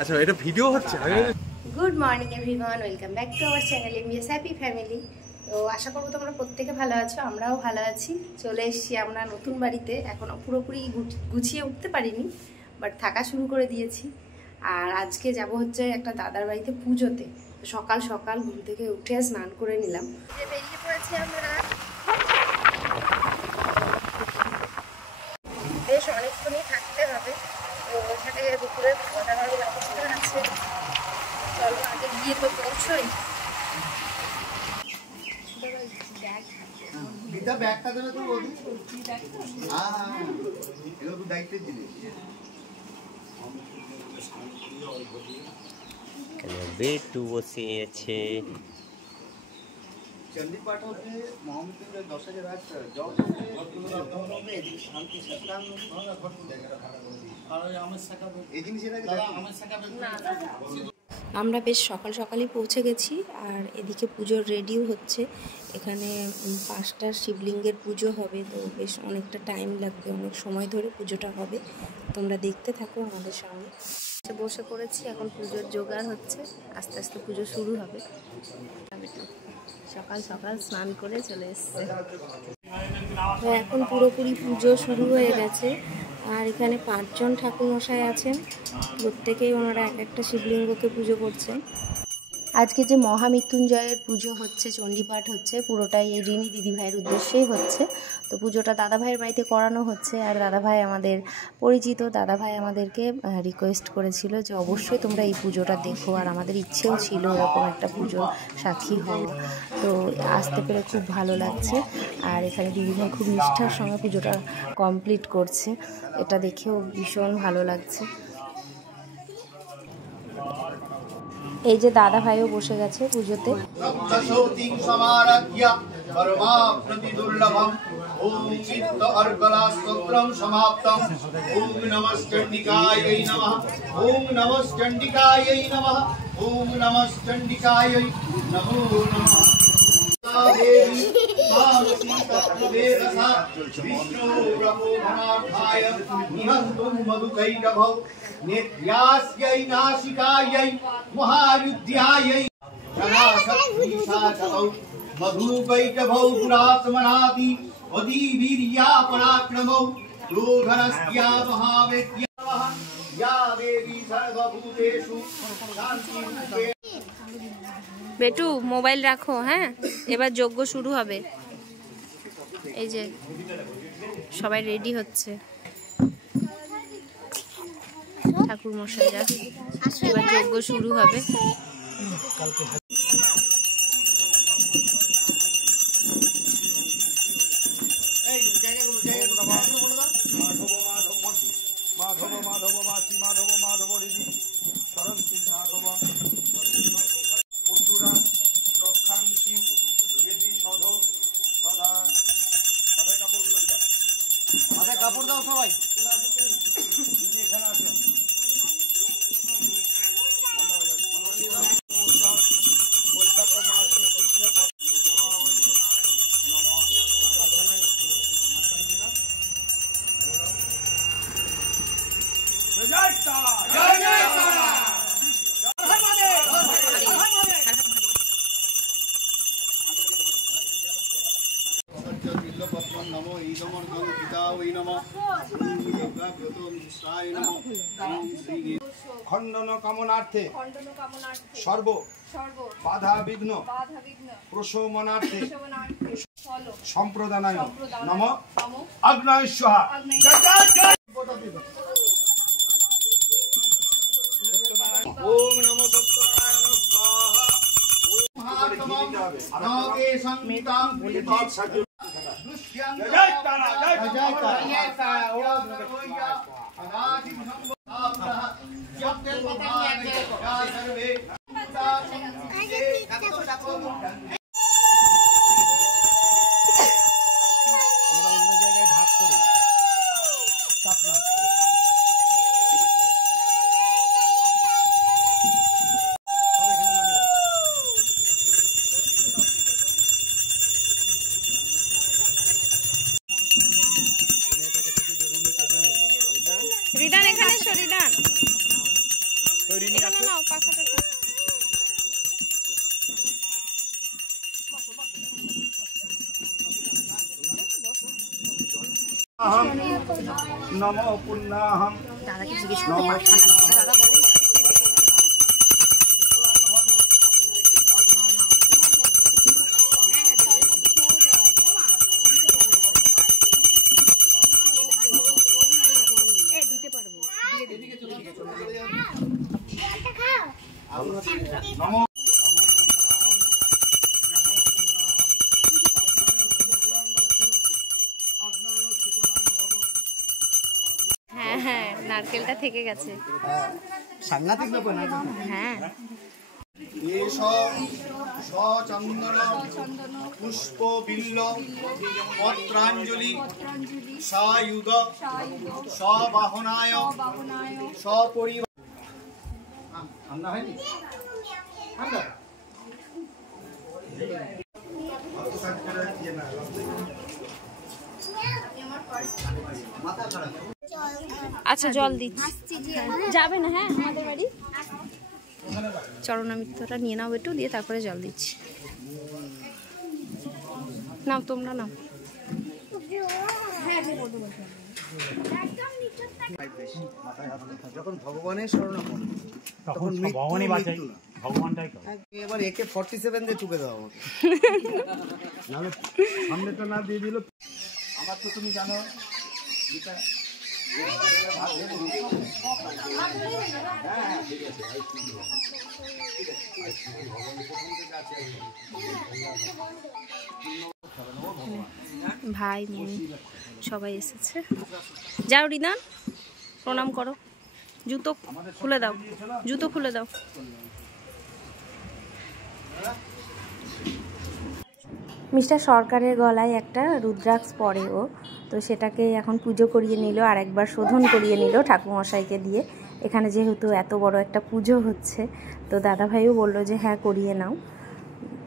আচ্ছা এটা ভিডিও হচ্ছে। Good morning everyone, welcome back to our channel MBS happy family. তো আশা করবো তোমরা প্রত্যেকে ভালো আছো, আমরাও ভালো আছি। চলে এসেছি আমরা নতুন বাড়িতে, এখনও পুরোপুরি গুছিয়ে উঠতে পারিনি, বাট থাকা শুরু করে দিয়েছি। আর আজকে যাব হচ্ছে একটা দাদার বাড়িতে পুজোতে। সকাল সকাল ঘুম থেকে উঠে স্নান করে নিলাম, বেরিয়ে পড়েছি আমরা। বেশ অনেকক্ষণই থাকতে হবে, তো ওখানে দুপুরে খাওয়া দাওয়ার ব্যবস্থা আছে। চলো আগে গিয়ে তো পৌঁছই। বেটু বসে আছে। চণ্ডীপাঠ হচ্ছে মহামৃত্যুঞ্জয় 10,000 জপ শান্তি এই জিনিসের আমরা বেশ সকাল সকালই পৌঁছে গেছি। আর এদিকে পুজোর রেডিও হচ্ছে। এখানে 5টা শিবলিঙ্গের পুজো হবে, তো বেশ অনেকটা টাইম লাগবে, অনেক সময় ধরে পুজোটা হবে। তোমরা দেখতে থাকো আমাদের সঙ্গে। বসে পড়েছি, এখন পুজোর জোগাড় হচ্ছে, আস্তে আস্তে পুজো শুরু হবে। সকাল সকাল স্নান করে চলে এসছে। এখন পুরোপুরি পুজো শুরু হয়ে গেছে। আর এখানে 5 জন ঠাকুরমশাই আছেন, প্রত্যেকেই ওনারা এক একটা শিবলিঙ্গকে পুজো করছেন। আজকে যে মহামৃত্যুঞ্জয়ের পুজো হচ্ছে, চণ্ডীপাঠ হচ্ছে, পুরোটাই এই রিনি দিদিভাইয়ের উদ্দেশ্যেই হচ্ছে। তো পুজোটা দাদাভাইয়ের বাড়িতে করানো হচ্ছে। আর দাদাভাই আমাদের পরিচিত, দাদাভাই আমাদেরকে রিকোয়েস্ট করেছিল যে অবশ্যই তোমরা এই পুজোটা দেখো। আর আমাদের ইচ্ছেও ছিল এরকম একটা পুজো সাক্ষী হওয়া। তো আসতে পেরে খুব ভালো লাগছে। আর এখানে দিদিভাই খুব নিষ্ঠার সঙ্গে পুজোটা কমপ্লিট করছে, এটা দেখেও ভীষণ ভালো লাগছে। এই যে দাদা ভাইও বসে গেছে পুজোতে। नेत्यास्यै नासिकायै महारुद्ध्यायै जनासत्विषाचलौ मधुकैटभौ पुरात्मनाति अतिवीर्या पराक्रमौ योधनस्या महावेद्या या देवी सर्वभूतेषु शान्तिरूपे। বেটু মোবাইল রাখো, হ্যাঁ এবার যজ্ঞ শুরু হবে। এই যে সবাই রেডি হচ্ছে, ঠাকুর মশাইরা, এবার যজ্ঞ শুরু হবে। কাপড় দাও সবাই। খণ্ডন কামনার্থে সর্ব বাধা বিঘ্ন প্রশমনার্থে সম্প্রদানায় নম আগ্নেয় স্বাহা। ওম নমো সত্যনারায়ণ স্বাহা। আমাকে সংহিতাম জয় তারা জয় তারা ওম আনাদিম সম্ভব জগতের পতাকে সর্বে রিটার্ন এখানে নমো পুণ্যাহম দাদাকে জিজ্ঞেস করে দাদা বলে হ্যাঁ নারকেলটা থেকে গেছে সাংঘাতিক ব্যাপার না হ্যাঁ সচন্দন পুষ্প বিল্ল পত্রাঞ্জলি সায়ুধ সবাহনায় সপরিবার ঠান্ডা হয়নি ঠান্ডা আচ্ছা জল দিচ্ছি যাবে না হ্যাঁ আমাদের বাড়ি চরণামৃতটা নিয়ে নাও একটু দিয়ে তারপরে জল দিচ্ছি নাও তোমরা নাও যখন ভগবানের শরণাপন্ন তখন ভগবানই বাঁচায় ভগবানটাই এবার একে 47 দিয়ে চুকে দাও আমাকে নাহলে সামনেটা না দিয়ে দিল আমার তো তুমি জানো এটা ভাই মনি সবাই এসেছে যাও রিদান প্রণাম করো জুতো খুলে দাও জুতো খুলে দাও মিস্টার সরকারের গলায় একটা রুদ্রাক্ষ পরে ও তো সেটাকে এখন পুজো করিয়ে নিল আর একবার শোধন করিয়ে নিল ঠাকুরমশাইকে দিয়ে এখানে যেহেতু এত বড় একটা পুজো হচ্ছে তো দাদাভাইও বললো যে হ্যাঁ করিয়ে নাও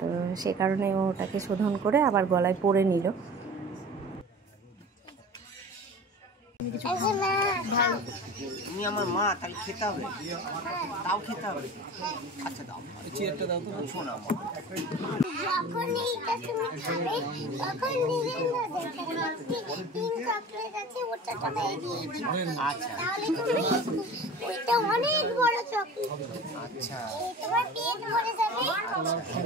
তো সে কারণে ও ওটাকে শোধন করে আবার গলায় পরে নিল তুমি আমার মা তাই খেতে হবে তাও খেতে হবে আচ্ছা দাও চেয়ারটা দাও তো শোনা যখন এইটা তুমি খাবে তখন নিজেই না দেখে তিন চকলেট আছে ওটা টাকায় দিয়ে দিও আচ্ছা তাহলে তুমি ওইটা অনেক বড় চকলেট আচ্ছা তোমার পেট ভরে যাবে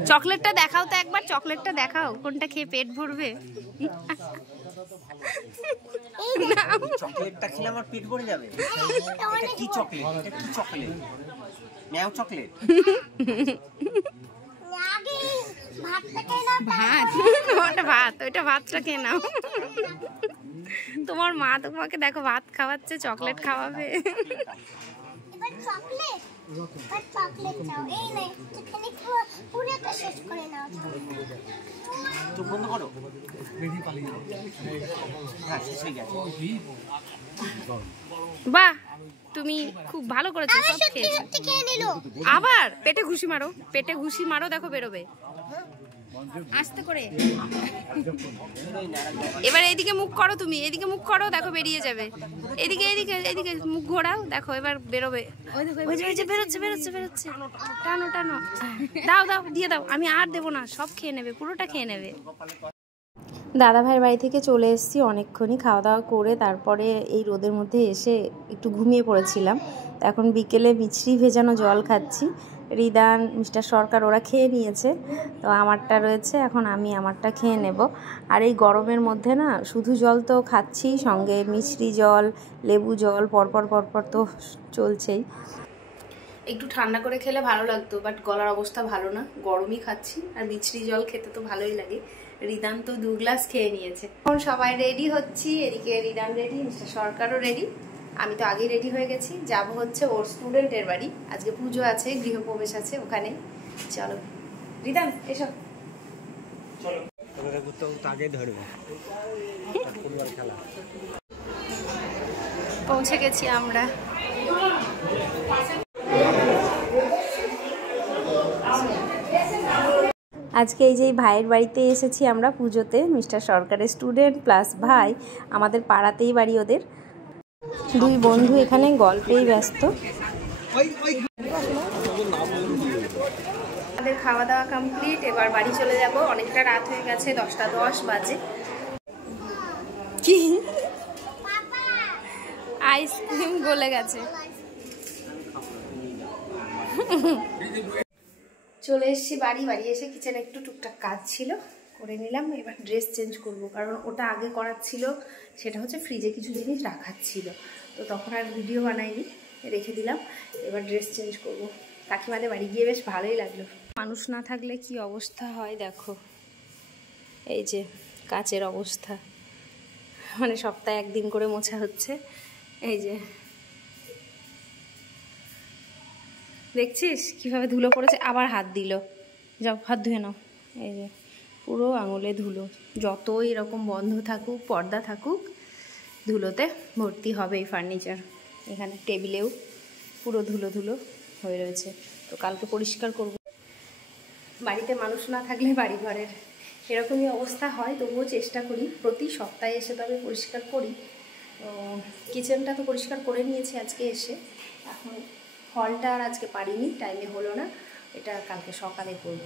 চকলেটটা দেখাও তো একবার চকলেটটা দেখাও কোনটা খেয়ে পেট ভরবে চকলেটটা খেলে আমার পেট ভরে যাবে এটা কি চকলেট এটা কি চকলেট ম্যাও চকলেট আগে ভাতটা খেয়ে নাও ভাত ওটা ভাত ওইটা ভাতটা খেয়ে নাও তোমার মা তোমাকে দেখো ভাত খাওয়াচ্ছে চকলেট খাওয়াবে এবার চকলেট চাও এই নে এখানে পুরোটা শেষ করে নাও চোখ বন্ধ করো হ্যাঁ শেষ হয়ে গেছে বাহ তুমি খুব ভালো করেছো সব খেয়েছো সত্যি খেয়ে নিল আবার পেটে ঘুষি মারো দেখো বেরোবে আস্তে করে এবার এইদিকে মুখ করো তুমি এদিকে মুখ করো দেখো বেরিয়ে যাবে এদিকে এদিকে এদিকে মুখ ঘোরাও দেখো এবার বেরোবে ওই যে বেরোচ্ছে টানো টানো দাও দাও দিয়ে দাও আমি আর দেবো না সব খেয়ে নেবে পুরোটা খেয়ে নেবে দাদা ভাইয়ের বাড়ি থেকে চলে এসেছি অনেকক্ষণই খাওয়া দাওয়া করে তারপরে এই রোদের মধ্যে এসে একটু ঘুমিয়ে পড়েছিলাম এখন বিকেলে মিছরি ভেজানো জল খাচ্ছি রিদান মিস্টার সরকার ওরা খেয়ে নিয়েছে তো আমারটা রয়েছে এখন আমি আমারটা খেয়ে নেব আর এই গরমের মধ্যে না শুধু জল তো খাচ্ছি সঙ্গে মিছরি জল লেবু জল পরপর তো চলছেই একটু ঠান্ডা করে খেলে ভালো লাগতো বাট গলার অবস্থা ভালো না গরমই খাচ্ছি আর মিছরি জল খেতে তো ভালোই লাগে রিদান তো 2 গ্লাস খেয়ে নিয়েছে এখন সবাই রেডি হচ্ছি এদিকে রিদান রেডি মিস্টার সরকারও রেডি আমি তো আগেই রেডি হয়ে গেছি যাব হচ্ছে ওর স্টুডেন্টের বাড়ি আজকে পুজো আছে গৃহপ্রবেশ আছে ওখানে চলো রিদান এসো চলো তো আগে ধরবে ফুটবল খেলা পৌঁছে গেছি আমরা আজকে এই যে ভাইয়ের বাড়িতে এসেছি আমরা পুজোতে মিস্টার সরকারের স্টুডেন্ট প্লাস ভাই আমাদের পাড়াতেই বাড়ি ওদের দুই বন্ধু এখানে গল্পেই ব্যস্ত আমাদের খাওয়া দাওয়া কমপ্লিট, এবার বাড়ি চলে যাব। অনেকটা রাত হয়ে গেছে, 10টা 10 বাজে। কি আইসক্রিম গলে গেছে। চলে এসেছি বাড়ি এসে কিচেনে একটু টুকটাক কাজ ছিল, করে নিলাম। এবার ড্রেস চেঞ্জ করব, কারণ ওটা আগে করার ছিল, সেটা হচ্ছে ফ্রিজে কিছু জিনিস রাখার ছিল, তো তখন আর ভিডিও বানাইনি, রেখে দিলাম। এবার ড্রেস চেঞ্জ করব। কাকিমাদের বাড়ি গিয়ে বেশ ভালোই লাগলো। মানুষ না থাকলে কি অবস্থা হয় দেখো, এই যে কাচের অবস্থা, মানে সপ্তাহে একদিন করে মোছা হচ্ছে। এই যে দেখছিস কিভাবে ধুলো পড়েছে, আবার হাত দিল, যাও হাত ধুয়ে নাও। এই যে পুরো আঙুলে ধুলো, যতই এরকম বন্ধ থাকুক, পর্দা থাকুক, ধুলোতে ভর্তি হবে এই ফার্নিচার। এখানে টেবিলেও পুরো ধুলো ধুলো হয়ে রয়েছে, তো কালকে পরিষ্কার করব। বাড়িতে মানুষ না থাকলে বাড়ি ঘরের এরকমই অবস্থা হয়, তবুও চেষ্টা করি প্রতি সপ্তাহে এসে তবে পরিষ্কার করি। তো কিচেনটা তো পরিষ্কার করে নিয়েছি আজকে এসে, এখন হলটা আর আজকে পারিনি, টাইমে হলো না, এটা কালকে সকালে করব।